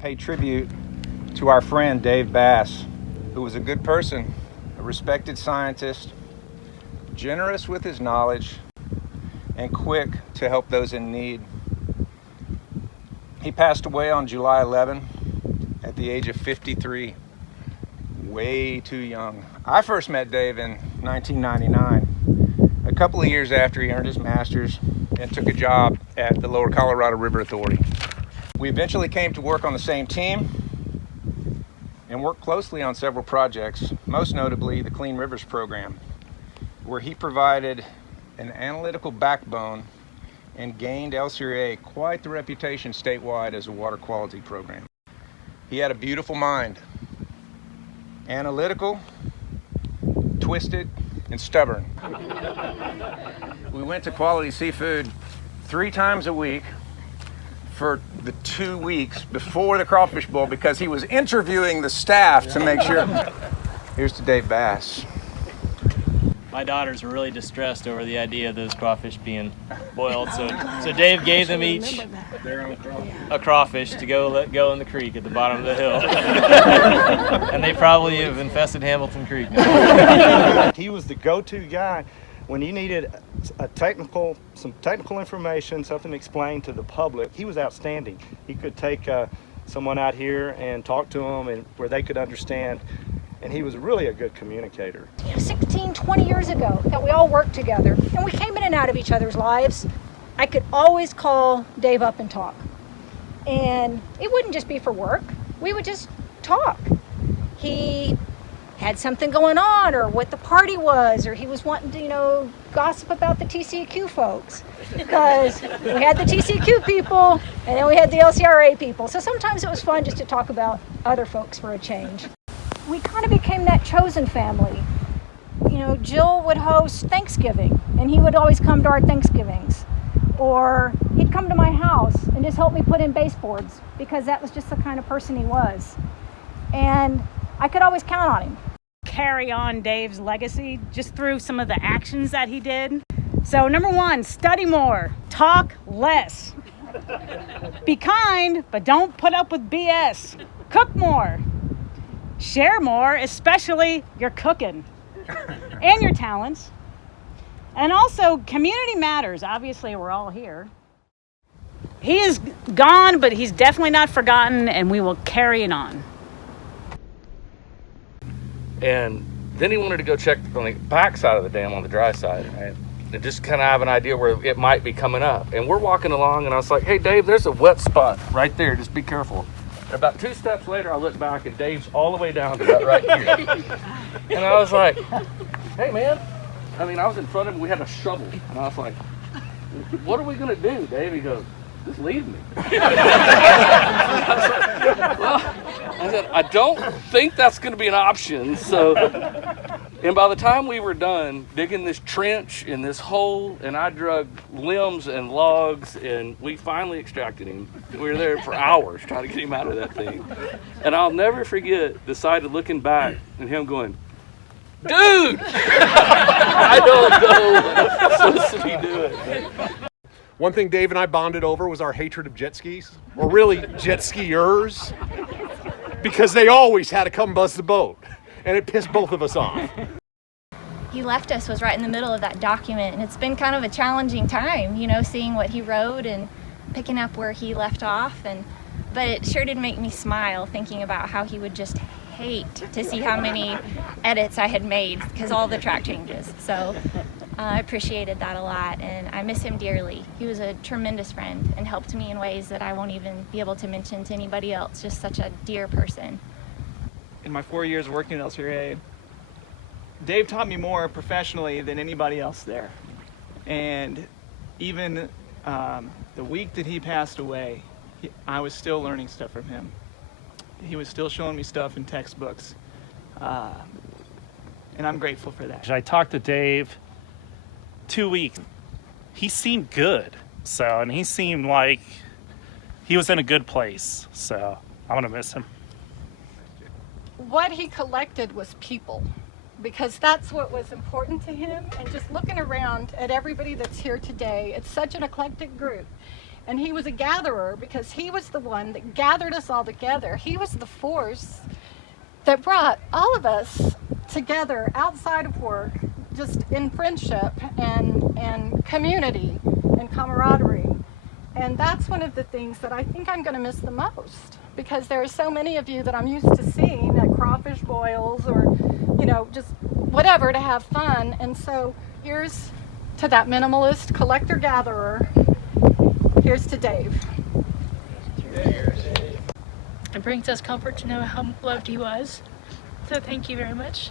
pay tribute to our friend Dave Bass, who was a good person, a respected scientist, generous with his knowledge, and quick to help those in need. He passed away on July 11 at the age of 53, way too young. I first met Dave in 1999, a couple of years after he earned his master's and took a job at the Lower Colorado River Authority. We eventually came to work on the same team and worked closely on several projects, most notably the Clean Rivers program, where he provided an analytical backbone and gained LCRA quite the reputation statewide as a water quality program. He had a beautiful mind, analytical, twisted, and stubborn. We went to Quality Seafood 3 times a week for the 2 weeks before the Crawfish Bowl because he was interviewing the staff to make sure. Here's to Dave Bass. My daughters were really distressed over the idea of those crawfish being boiled, so Dave gave them each a crawfish to let go in the creek at the bottom of the hill. And they probably have infested Hamilton Creek now. He was the go-to guy when you needed some technical information, something explained to the public. He was outstanding. He could take someone out here and talk to them and where they could understand. And he was really a good communicator. 16, 20 years ago that we all worked together and we came in and out of each other's lives. I could always call Dave up and talk. And it wouldn't just be for work. We would just talk. He had something going on or what the party was, or he was wanting to, gossip about the TCEQ folks. Because we had the TCEQ people and then we had the LCRA people. So sometimes it was fun just to talk about other folks for a change. We kind of became that chosen family. Jill would host Thanksgiving, and he would always come to our Thanksgivings. Or he'd come to my house and just help me put in baseboards, because that was just the kind of person he was. And I could always count on him. Carry on Dave's legacy just through some of the actions that he did. So number 1, study more, talk less. Be kind, but don't put up with BS. Cook more. Share more, especially your cooking and your talents. And also, community matters. Obviously, we're all here. He is gone, but he's definitely not forgotten, and we will carry it on. And then he wanted to go check on the back side of the dam on the dry side, right? And just kind of have an idea where it might be coming up. And we're walking along, and I was like, hey, Dave, there's a wet spot right there. Just be careful. And about 2 steps later, I look back, and Dave's all the way down to that right here. And I was like, hey, man. I was in front of him. We had a shovel. And I was like, what are we going to do, Dave? He goes, just leave me. I said, I don't think that's going to be an option. So, and by the time we were done digging this trench in this hole, and I drug limbs and logs, and we finally extracted him. We were there for hours trying to get him out of that thing. And I'll never forget the sight of looking back and him going, dude, I don't know what I'm supposed to be doing. One thing Dave and I bonded over was our hatred of jet skis, or really jet skiers, because they always had to come buzz the boat, and it pissed both of us off. He left us was right in the middle of that document, and it's been kind of a challenging time, seeing what he wrote and picking up where he left off, but it sure did make me smile thinking about how he would just hate to see how many edits I had made because all the track changes. So I appreciated that a lot, and I miss him dearly. He was a tremendous friend and helped me in ways that I won't even be able to mention to anybody else. Just such a dear person. In my 4 years working at LCRA, Dave taught me more professionally than anybody else there. And even the week that he passed away, I was still learning stuff from him. He was still showing me stuff in textbooks. And I'm grateful for that. I talked to Dave 2 weeks. He seemed good. And he seemed like he was in a good place. So I'm going to miss him. What he collected was people, because that's what was important to him. And just looking around at everybody that's here today, it's such an eclectic group. And he was a gatherer because he was the one that gathered us all together. He was the force that brought all of us together outside of work, just in friendship and community and camaraderie. And that's one of the things that I think I'm going to miss the most, because there are so many of you that I'm used to seeing at crawfish boils or, you know, just whatever to have fun. And so here's to that minimalist collector gatherer. Here's to Dave. It brings us comfort to know how loved he was. So thank you very much.